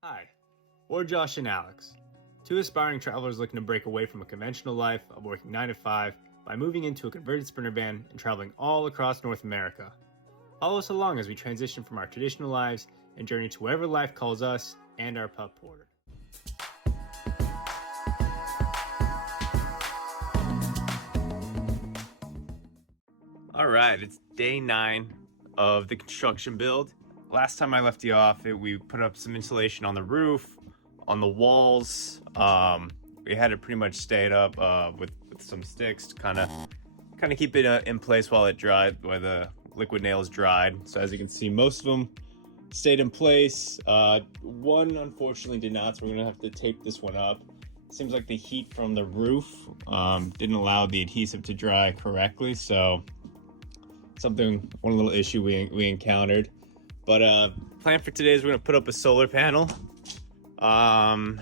Hi, we're Josh and Alex, two aspiring travelers looking to break away from a conventional life of working 9 to 5 by moving into a converted Sprinter van and traveling all across North America. Follow us along as we transition from our traditional lives and journey to wherever life calls us and our pup Porter. All right, it's day 9 of the construction build. Last time I left you off, we put up some insulation on the roof, on the walls. We had it pretty much stayed up with some sticks to kind of keep it in place while it dried, while the liquid nails dried. So as you can see, most of them stayed in place. One unfortunately did not, so we're gonna have to tape this one up. Seems like the heat from the roof didn't allow the adhesive to dry correctly, so one little issue we encountered. But plan for today is we're gonna put up a solar panel. And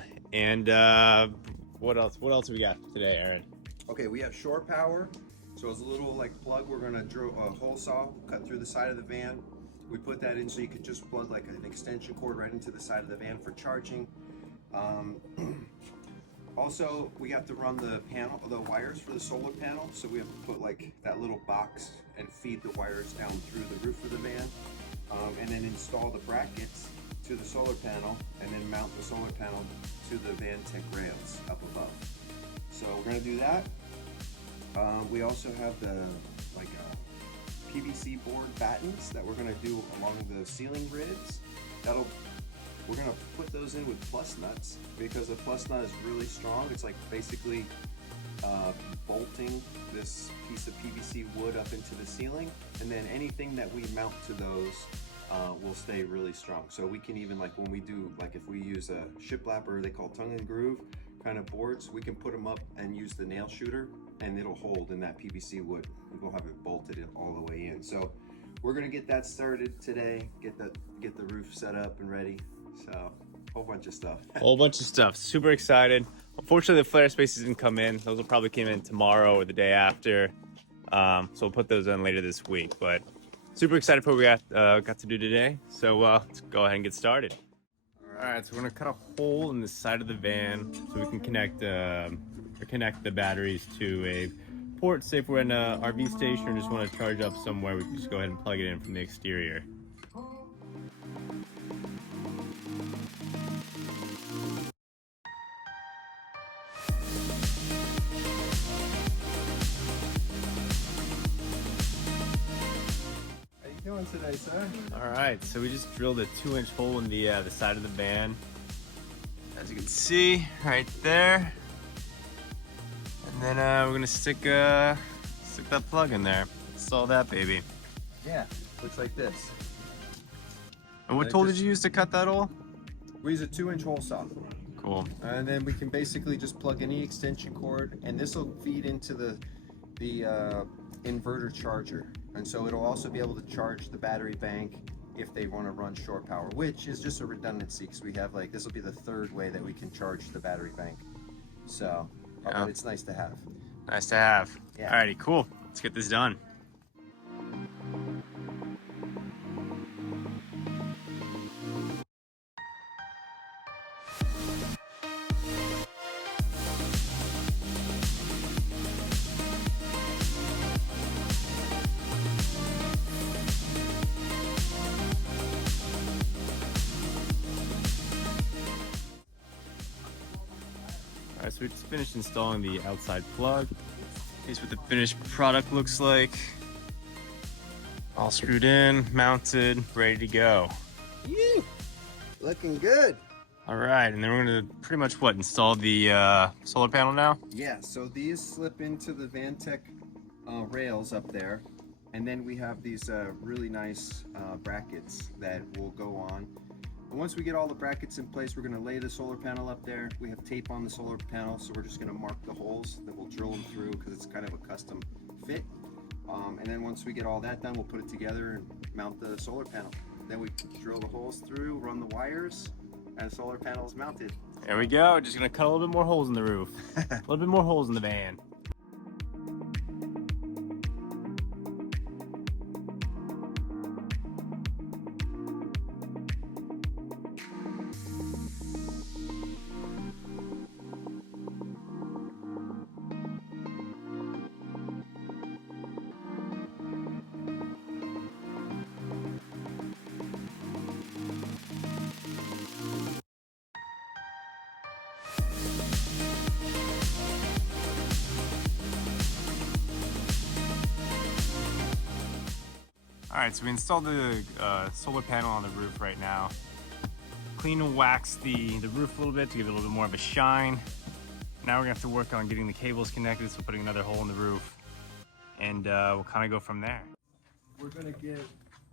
what else we got today, Aaron? Okay, we have shore power. So it's a little like plug. We're gonna drill a hole saw, cut through the side of the van. We put that in so you could just plug like an extension cord right into the side of the van for charging. Also, we have to run the wires for the solar panel. So we have to put like that little box and feed the wires down through the roof of the van. And then install the brackets to the solar panel and then mount the solar panel to the Vantec rails up above. So we're gonna do that. We also have the PVC board battens that we're gonna do along the ceiling ribs. We're gonna put those in with plus nuts because the plus nut is really strong. It's like basically bolting this piece of PVC wood up into the ceiling, and then anything that we mount to those will stay really strong. So we can even, like when we do, like if we use a shiplap, or they call tongue and groove kind of boards, we can put them up and use the nail shooter and it'll hold in that PVC wood. We'll have it bolted in all the way in. So we're gonna get that started today, get the roof set up and ready. So whole bunch of stuff. Super excited. Unfortunately, the flare spaces didn't come in. Those will probably come in tomorrow or the day after. So we'll put those in later this week. But super excited for what we got to do today. So let's go ahead and get started. All right, so we're gonna cut a hole in the side of the van so we can connect the batteries to a port. Say if we're in an RV station or just want to charge up somewhere, we can just go ahead and plug it in from the exterior. Doing today, sir? All right, so we just drilled a 2-inch hole in the side of the van, as you can see right there, and then we're gonna stick that plug in there. Install that baby. Yeah, looks like this. And what tool did you use to cut that hole? We use a 2-inch hole saw. Cool. And then we can basically just plug any extension cord, and this will feed into the inverter charger. And so it'll also be able to charge the battery bank if they want to run shore power, which is just a redundancy because we have this will be the third way that we can charge the battery bank. So but it's nice to have. Nice to have. Yeah. Alrighty, cool. Let's get this done. Alright, so we just finished installing the outside plug. Here's what the finished product looks like. All screwed in, mounted, ready to go. Yee! Looking good. Alright, and then we're gonna pretty much install the solar panel now? Yeah, so these slip into the Vantec rails up there, and then we have these really nice brackets that will go on. And once we get all the brackets in place, we're going to lay the solar panel up there. We have tape on the solar panel, so we're just going to mark the holes that we'll drill them through because it's kind of a custom fit. And then once we get all that done, we'll put it together and mount the solar panel. Then we drill the holes through, run the wires, and the solar panel is mounted. There we go. Just gonna cut a little bit more holes in the roof. A little bit more holes in the van. All right, so we installed the solar panel on the roof right now. Clean and wax the roof a little bit to give it a little bit more of a shine. Now we're gonna have to work on getting the cables connected, so putting another hole in the roof, and we'll kind of go from there. We're gonna get.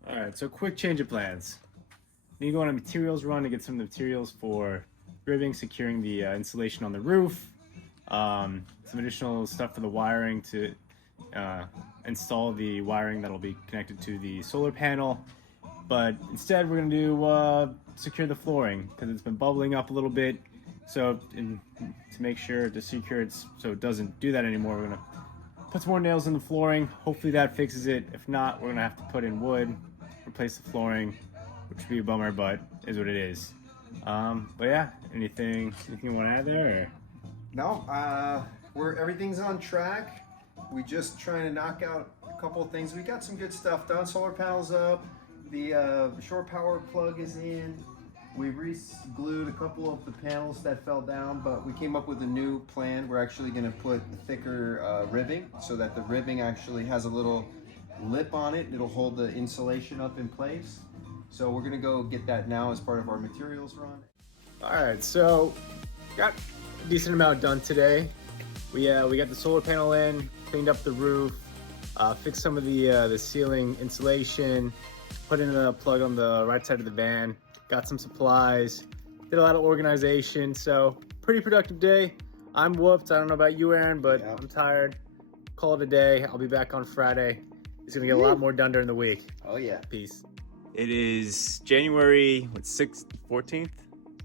All right, so quick change of plans. Need to go on a materials run to get some materials for ribbing, securing the insulation on the roof. Some additional stuff for the wiring to install the wiring that'll be connected to the solar panel. But instead we're gonna do secure the flooring because it's been bubbling up a little bit. So to make sure to secure it so it doesn't do that anymore, we're gonna put some more nails in the flooring. Hopefully that fixes it. If not, we're gonna have to put in wood, replace the flooring, which would be a bummer, but is what it is. But yeah, anything you want to add there? Or? No, everything's on track. We just trying to knock out a couple of things. We got some good stuff done. Solar panels up. The shore power plug is in. We re-glued a couple of the panels that fell down, but we came up with a new plan. We're actually going to put thicker ribbing so that the ribbing actually has a little lip on it. It'll hold the insulation up in place. So we're going to go get that now as part of our materials run. All right, so got a decent amount done today. We got the solar panel in, cleaned up the roof, fixed some of the ceiling insulation, put in a plug on the right side of the van, got some supplies, did a lot of organization. So pretty productive day. I'm whooped. I don't know about you, Aaron, but yeah. I'm tired. Call it a day. I'll be back on Friday. It's gonna get a lot more done during the week. Oh yeah. Peace. It is January 6th, 14th,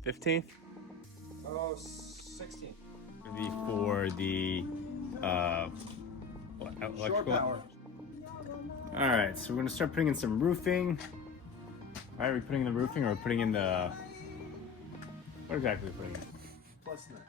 15th? Oh, 16th. For the Shore power. All right, so we're gonna start putting in some roofing. All right, are we putting in the roofing or are we putting in the, what exactly are we putting in? Plus nut.